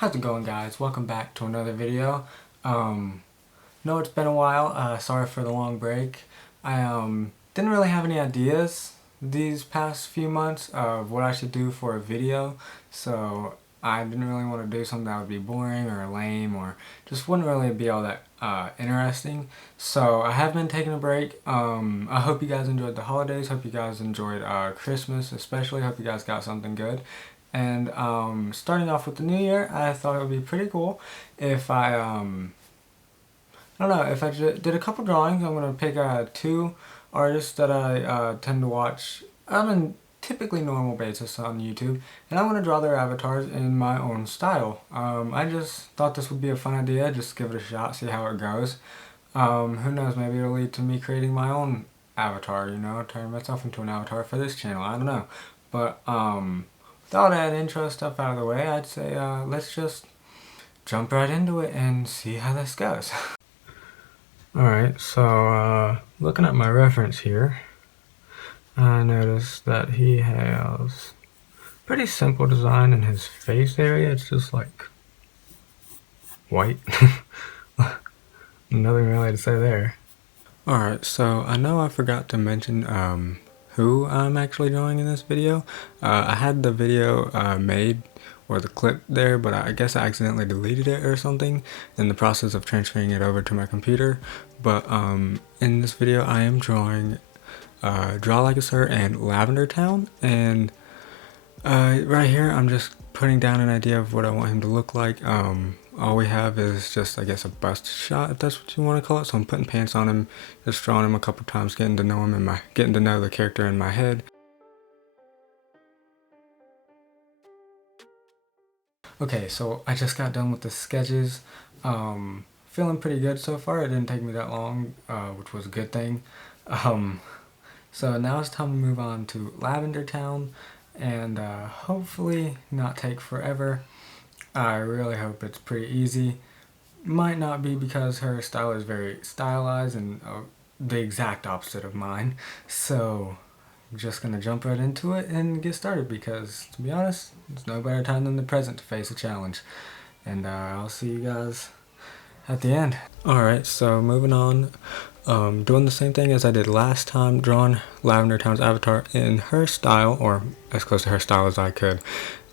How's it going, guys? Welcome back to another video. Know it's been a while. Sorry for the long break. I didn't really have any ideas these past few months of what I should do for a video, so I didn't really want to do something that would be boring or lame or just wouldn't really be all that interesting. So I have been taking a break. I hope you guys enjoyed the holidays. Hope you guys enjoyed Christmas, especially. Hope you guys got something good. And starting off with the new year, I thought it would be pretty cool if I don't know, if I did a couple drawings. I'm going to pick two artists that I tend to watch on a typically normal basis on YouTube, and I want to draw their avatars in my own style. I just thought this would be a fun idea, just give it a shot, see how it goes. Who knows, maybe it'll lead to me creating my own avatar, you know, turning myself into an avatar for this channel, I don't know. But with all that intro stuff out of the way, I'd say let's just jump right into it and see how this goes. Alright, so looking at my reference here, I noticed that he has pretty simple design in his face area. It's just like white. Nothing really to say there. Alright, so I know I forgot to mention who I'm actually drawing in this video. I had the video made, or the clip there, but I guess I accidentally deleted it or something in the process of transferring it over to my computer. But in this video I am drawing Draw Like a Sir and Lavender Town, and right here I'm just putting down an idea of what I want him to look like. All we have is just, I guess, a bust shot, if that's what you want to call it. So I'm putting pants on him, just drawing him a couple times, getting to know him getting to know the character in my head. Okay, so I just got done with the sketches. Feeling pretty good so far. It didn't take me that long, which was a good thing. So now it's time to move on to Lavender Town, and hopefully not take forever. I really hope it's pretty easy. Might not be, because her style is very stylized and the exact opposite of mine. So I'm just gonna jump right into it and get started, because to be honest, there's no better time than the present to face a challenge. And I'll see you guys at the end. Alright, so moving on. Doing the same thing as I did last time, drawing Lavender Town's avatar in her style, or as close to her style as I could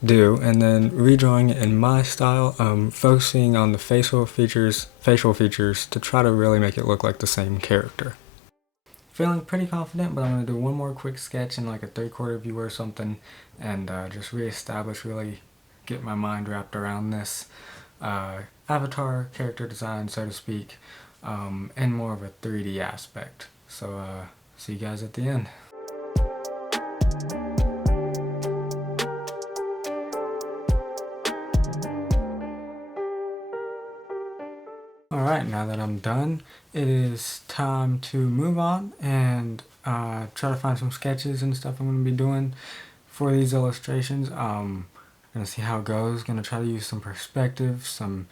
do, and then redrawing it in my style, focusing on the facial features to try to really make it look like the same character. Feeling pretty confident, but I'm going to do one more quick sketch in like a 3/4 view or something, and just reestablish, really get my mind wrapped around this avatar character design, so to speak, in more of a 3D aspect. So see you guys at the end. Alright, now that I'm done, it is time to move on and try to find some sketches and stuff I'm going to be doing for these illustrations. Gonna see how it goes. Gonna try to use some perspective, some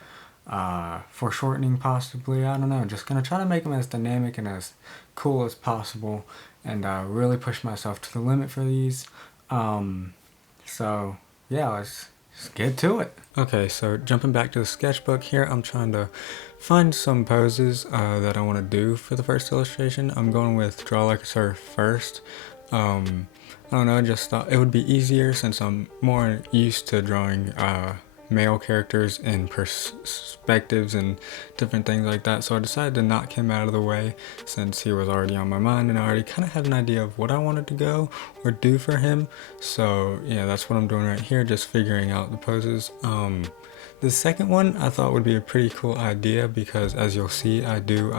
foreshortening possibly, I don't know. Just gonna try to make them as dynamic and as cool as possible, and really push myself to the limit for these. So yeah, let's get to it. Okay, so jumping back to the sketchbook here, I'm trying to find some poses that I want to do for the first illustration. I'm going with Draw Like a Sir first. I don't know, I just thought it would be easier since I'm more used to drawing male characters in perspectives and different things like that. So I decided to knock him out of the way since he was already on my mind, and I already kind of had an idea of what I wanted to go or do for him. So yeah, that's what I'm doing right here, just figuring out the poses. The second one I thought would be a pretty cool idea, because as you'll see, I do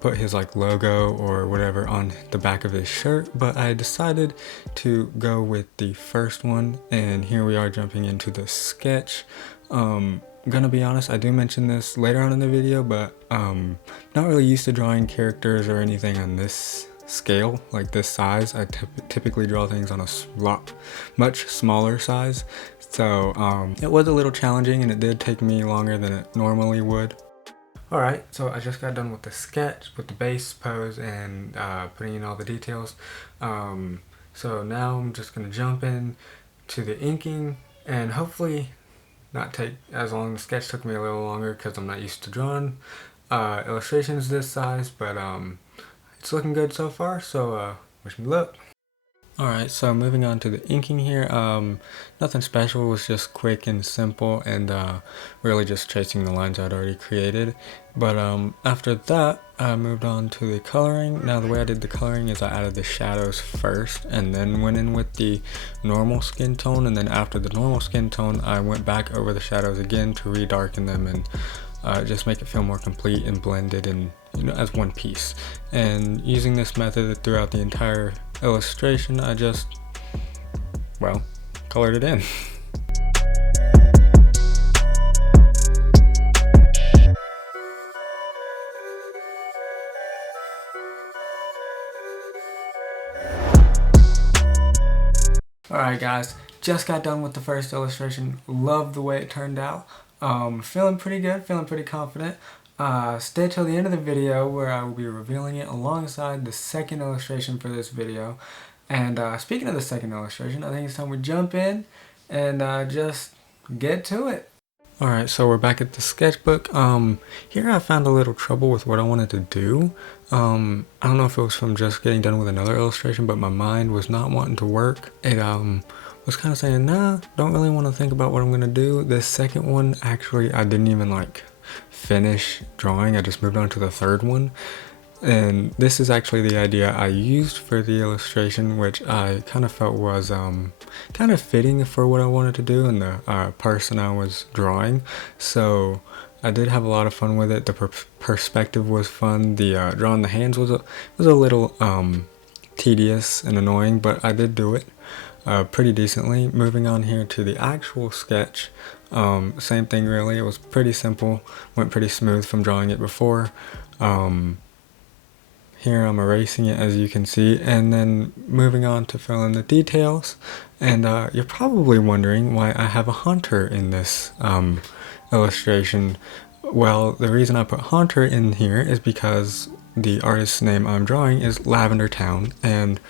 put his like logo or whatever on the back of his shirt, but I decided to go with the first one, and here we are jumping into the sketch. Gonna be honest, I do mention this later on in the video, but not really used to drawing characters or anything on this scale, like this size. I typically draw things on a much smaller size, so it was a little challenging, and it did take me longer than it normally would. Alright, so I just got done with the sketch, with the base pose, and putting in all the details. So now I'm just going to jump in to the inking, and hopefully not take as long. The sketch took me a little longer because I'm not used to drawing illustrations this size, but it's looking good so far, so wish me luck. Alright, so moving on to the inking here, nothing special, it was just quick and simple, and really just tracing the lines I'd already created. But after that, I moved on to the coloring. Now the way I did the coloring is I added the shadows first, and then went in with the normal skin tone, and then after the normal skin tone, I went back over the shadows again to redarken them and just make it feel more complete and blended and, you know, as one piece. And using this method throughout the entire illustration, I just, well, colored it in. Alright guys, just got done with the first illustration. Love the way it turned out. Feeling pretty good, feeling pretty confident. Stay till the end of the video where I will be revealing it alongside the second illustration for this video. And speaking of the second illustration, I think it's time we jump in and just get to it. Alright, so we're back at the sketchbook. Here I found a little trouble with what I wanted to do. I don't know if it was from just getting done with another illustration, but my mind was not wanting to work. It was kind of saying, nah, don't really want to think about what I'm gonna do. This second one, actually, I didn't even like finish drawing. I just moved on to the third one. And this is actually the idea I used for the illustration, which I kind of felt was kind of fitting for what I wanted to do and the person I was drawing. So I did have a lot of fun with it. The perspective was fun. The drawing the hands was a little tedious and annoying, but I did do it pretty decently. Moving on here to the actual sketch, same thing really. It was pretty simple, went pretty smooth from drawing it before. Here I'm erasing it, as you can see, and then moving on to fill in the details. And you're probably wondering why I have a hunter in this illustration. Well, the reason I put hunter in here is because the artist's name I'm drawing is Lavender Town, and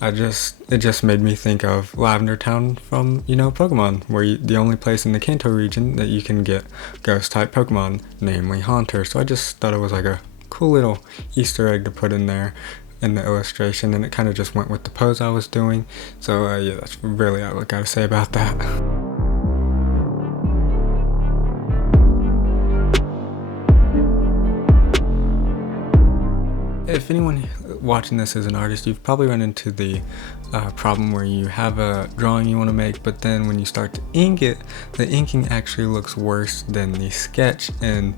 it just made me think of Lavender Town from, you know, Pokemon, where the only place in the Kanto region that you can get ghost type Pokemon, namely Haunter. So I just thought it was like a cool little Easter egg to put in there in the illustration, and it kind of just went with the pose I was doing. So yeah, that's really all I gotta say about that. If anyone watching this is an artist, you've probably run into the problem where you have a drawing you want to make, but then when you start to ink it, the inking actually looks worse than the sketch, and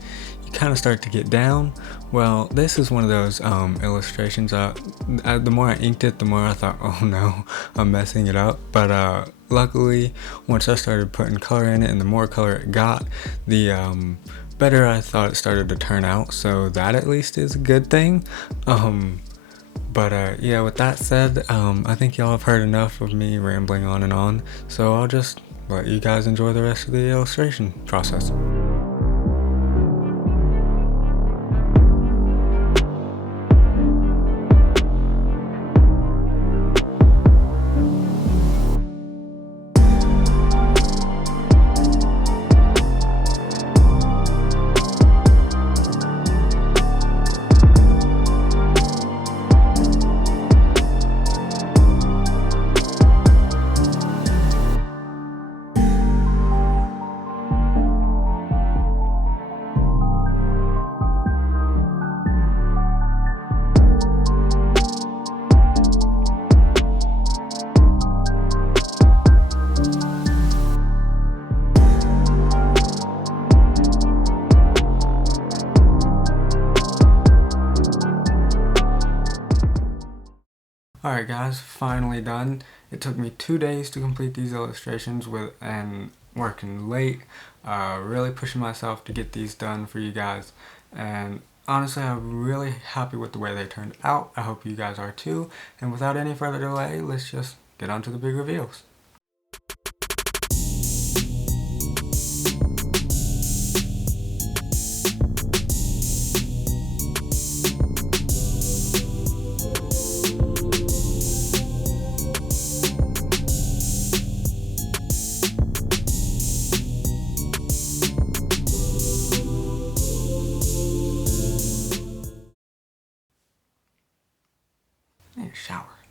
you kind of start to get down. Well, this is one of those illustrations. The more I inked it, the more I thought, oh no, I'm messing it up. But luckily, once I started putting color in it, and the more color it got, the better I thought it started to turn out. So that at least is a good thing. But yeah, with that said, I think y'all have heard enough of me rambling on and on. So I'll just let you guys enjoy the rest of the illustration process. Alright guys, finally done. It took me 2 days to complete these illustrations and working late, really pushing myself to get these done for you guys. And honestly, I'm really happy with the way they turned out. I hope you guys are too. And without any further delay, let's just get on to the big reveals. a shower.